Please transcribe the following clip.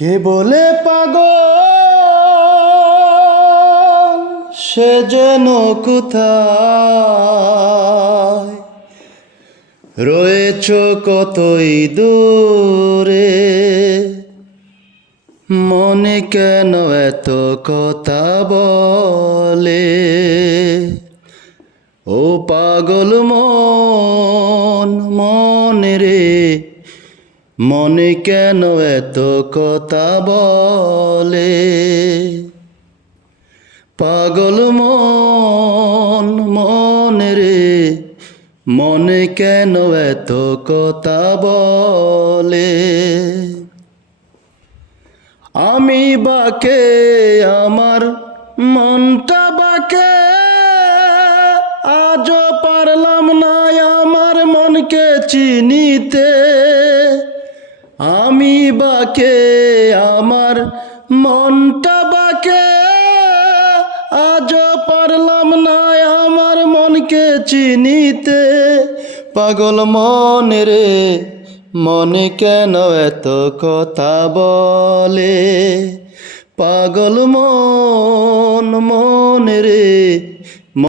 কে বলে পাগল সে যেন কোথায় রয়েছ কতই দূরে, মনে কেন এত কথা বলে? ও পাগল মন মনে রে, মনে কেন এত কথা বলে? পাগল মন মনে রে, মনে কেন এত কথা বলে? আমি বাকে আমার মনটা বাকে, আজও পারলাম না আমার মনকে চিনিতে। আমি বাকে আমার মনটা বাকে, আজও পারলাম না আমার মনকে চিনিতে। পাগল মনে রে, মনে কেন এত কথা বলে? পাগল মন মনে রে,